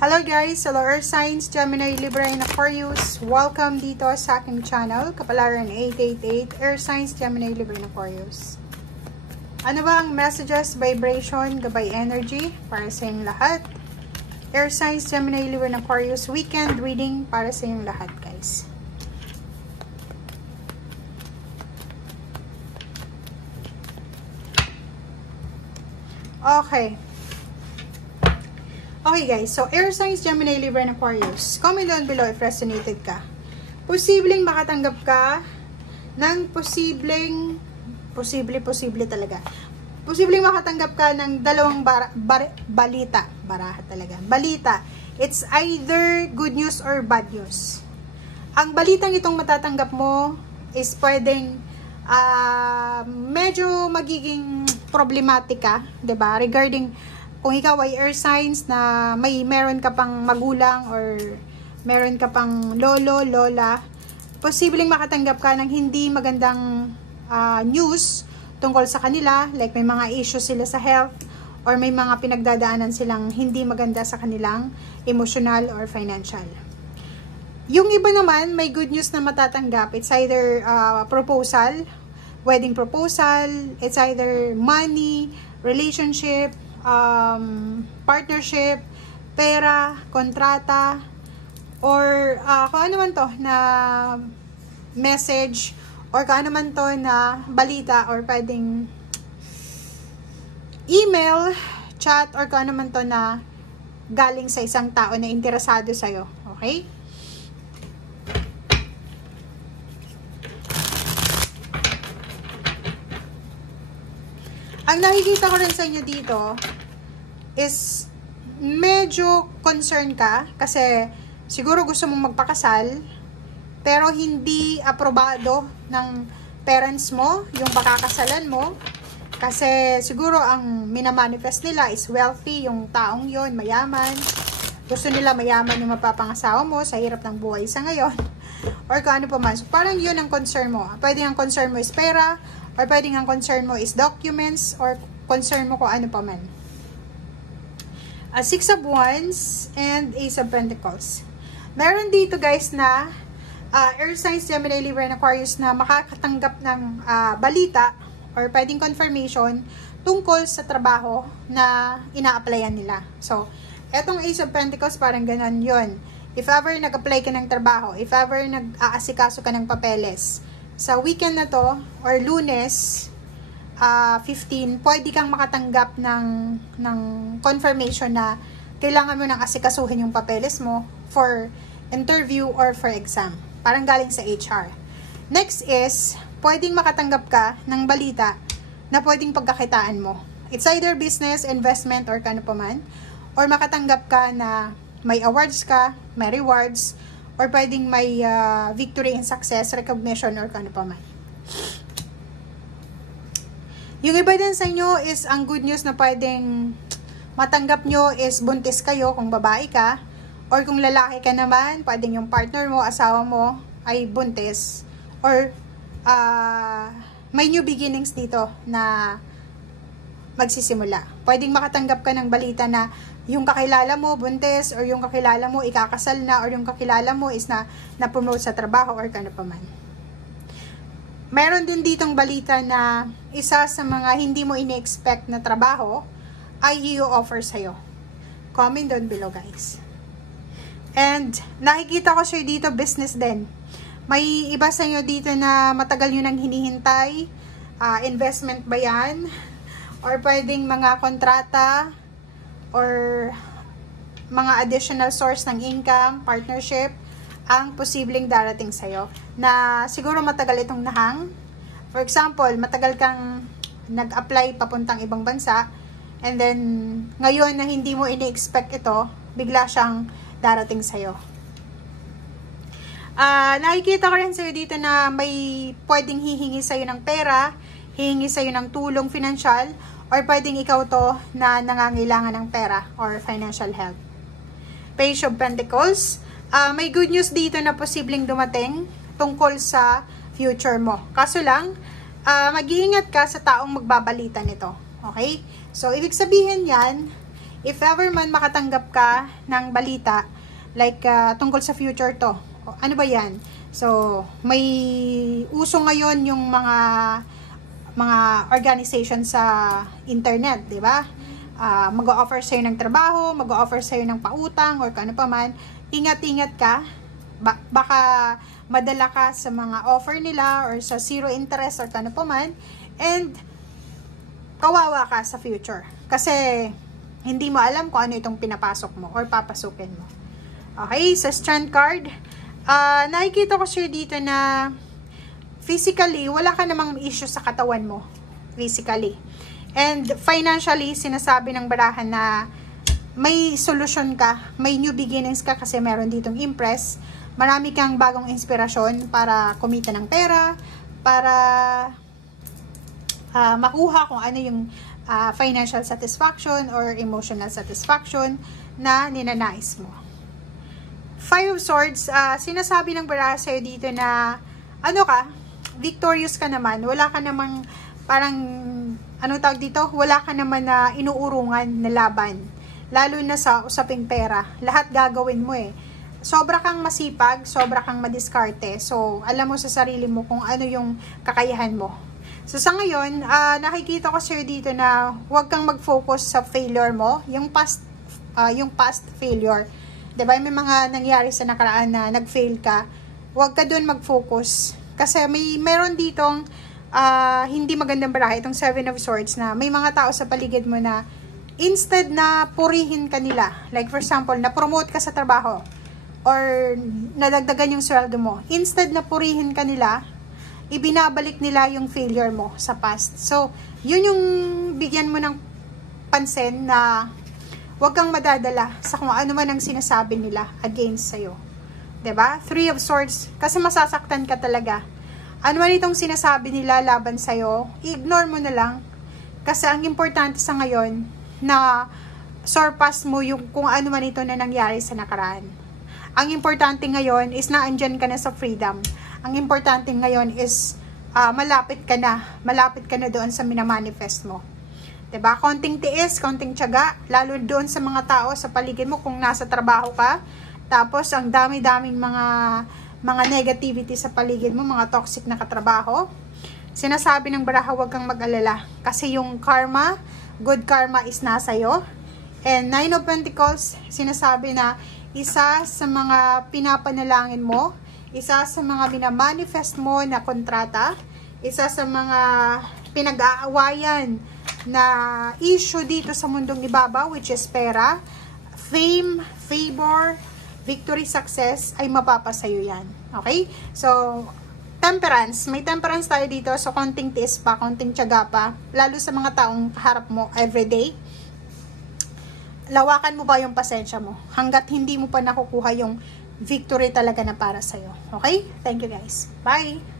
Hello guys! Hello Earth Signs, Gemini, Libra, and Aquarius. Welcome dito sa aking channel, Kapalaran 888, Earth Signs, Gemini, Libra, and Aquarius. Ano ba ang messages, vibration, gabay energy para sa inyong lahat? Earth Signs, Gemini, Libra, and Aquarius weekend reading para sa inyong lahat guys. Okay guys, so Air Signs, Gemini, Libra, and Aquarius. Comment down below if resonated ka. Posibleng makatanggap ka ng posibleng talaga. Posibleng makatanggap ka ng dalawang balita. Balita. It's either good news or bad news. Ang balitang itong matatanggap mo is pwedeng medyo magiging problematika, 'di ba? Regarding kung ikaw ay Earth Signs na meron ka pang magulang or meron ka pang lolo, lola, posibleng makatanggap ka ng hindi magandang news tungkol sa kanila, like may mga issues sila sa health or may mga pinagdadaanan silang hindi maganda sa kanilang emotional or financial. Yung iba naman, may good news na matatanggap. It's either proposal, wedding proposal, it's either money, relationship, partnership, pera, kontrata, or kung ano man to na message, or kung ano man to na balita, or pwedeng email, chat, or kung ano man to na galing sa isang tao na interesado sa'yo. Okay? Ang nakikita ko rin sa inyo dito is medyo concerned ka kasi siguro gusto mong magpakasal pero hindi aprobado ng parents mo yung pakakasalan mo kasi siguro ang minamanifest nila is wealthy, yung taong yon mayaman. Gusto nila mayaman yung mapapangasawa mo sa hirap ng buhay sa ngayon or kung ano pa man. So, parang yun ang concern mo. Pwede ang concern mo is pera, or pwedeng ang concern mo is documents, or concern mo kung ano pa man. Six of Wands and Ace of Pentacles. Meron dito guys na Earth Signs, Gemini, Libra, and Aquarius na makakatanggap ng balita or pwedeng confirmation tungkol sa trabaho na ina-applyan nila. So, etong Ace of Pentacles parang ganon yun. If ever nag-apply ka ng trabaho, if ever nag-aasikaso ka ng papeles, sa weekend na to, or Lunes, 15, pwede kang makatanggap ng confirmation na kailangan mo nang asikasuhin yung papeles mo for interview or for exam. Parang galing sa HR. Next is, pwedeng makatanggap ka ng balita na pwedeng pagkakitaan mo. It's either business, investment, or kano pa man. Or makatanggap ka na may awards ka, may rewards, or pwedeng may victory and success, recognition, or kano pa man. Yung iba din sa inyo is ang good news na pwedeng matanggap nyo is buntis kayo kung babae ka, or kung lalaki ka naman, pwedeng yung partner mo, asawa mo, ay buntis, or may new beginnings dito na magsisimula. Pwedeng makatanggap ka ng balita na yung kakilala mo buntis, or yung kakilala mo ikakasal na, or yung kakilala mo is na-promote sa trabaho, or kano pa man. Meron din ditong balita na isa sa mga hindi mo ini-expect na trabaho ay i-offer sa'yo. Comment down below guys. And nakikita ko siya dito business din. May iba sa inyo dito na matagal nyo nang hinihintay. Investment ba yan? Or pwedeng mga kontrata, or mga additional source ng income, partnership, ang posibleng darating sa'yo, na siguro matagal itong nahang. For example, matagal kang nag-apply papuntang ibang bansa, and then, ngayon na hindi mo ini-expect ito, bigla siyang darating sa'yo. Nakikita ko rin sa'yo dito na may pwedeng hihingi sa'yo ng pera, hihingi sa'yo ng tulong financial, or pwedeng ikaw to na nangangailangan ng pera or financial help. Page of Pentacles. May good news dito na posibleng dumating tungkol sa future mo. Kaso lang, mag-iingat ka sa taong magbabalita nito. Okay? So, ibig sabihin yan, if ever man makatanggap ka ng balita, like tungkol sa future to, ano ba yan? So, may uso ngayon yung mga organization sa internet, di ba? Mag-o-offer sa'yo ng trabaho, mag-o-offer sa'yo ng pautang, or kano pa man. Ingat-ingat ka. Baka madala ka sa mga offer nila, or sa zero interest, or kano pa man. And, kawawa ka sa future. Kasi, hindi mo alam kung ano itong pinapasok mo, or papasukin mo. Okay, sa strand card, nakikita ko sir dito na physically, wala ka namang issue sa katawan mo. Physically. And financially, sinasabi ng barahan na may solusyon ka, may new beginnings ka kasi meron ditong impress. Marami kang bagong inspirasyon para kumita ng pera, para makuha kung ano yung financial satisfaction or emotional satisfaction na ninanais mo. Five of Swords, sinasabi ng baraha sa'yo dito na ano ka, victorious ka naman, wala ka namang parang, ano tawag dito, wala ka naman na inuurungan na laban, lalo na sa usaping pera, lahat gagawin mo eh. Sobra kang masipag, sobra kang madiskarte, so alam mo sa sarili mo kung ano yung kakayahan mo. So sa ngayon, nakikita ko sir dito na huwag kang mag-focus sa failure mo, yung past failure. Diba, may mga nangyari sa nakaraan na nag-fail ka, huwag ka doon mag-focus. Kasi meron ditong hindi magandang baraha, itong Seven of Swords, na may mga tao sa paligid mo na instead na purihin ka nila, like for example, na-promote ka sa trabaho, or nadagdagan yung sweldo mo, instead na purihin ka nila, ibinabalik nila yung failure mo sa past. So, yun yung bigyan mo ng pansin na huwag kang madadala sa kung ano man ang sinasabi nila against sa'yo. 'Di ba? Three of Swords, kasi masasaktan ka talaga. Ano man itong sinasabi nila laban sa'yo, ignore mo na lang. Kasi ang importante sa ngayon, na surpass mo yung kung ano man ito na nangyari sa nakaraan. Ang importante ngayon is na andyan ka na sa freedom. Ang importante ngayon is malapit ka na doon sa minamanifest mo. 'Di ba? Konting tiis, konting tiyaga, lalo doon sa mga tao sa paligid mo kung nasa trabaho ka. Tapos ang dami-daming mga negativity sa paligid mo, mga toxic na katrabaho. Sinasabi ng baraha, huwag kang mag-alala kasi yung karma, good karma is nasa iyo. And Nine of Pentacles, sinasabi na isa sa mga pinapanalangin mo, isa sa mga minamanifest mo na kontrata, isa sa mga pinag-aawayan na issue dito sa mundong ibabaw, which is pera, fame, favor, victory, success, ay mapapasayo yan. Okay? So, temperance. May temperance tayo dito. So, konting tiis pa, konting tiyaga pa. Lalo sa mga taong kaharap mo everyday. Lawakan mo ba yung pasensya mo? Hanggat hindi mo pa nakukuha yung victory talaga na para sa'yo. Okay? Thank you guys. Bye!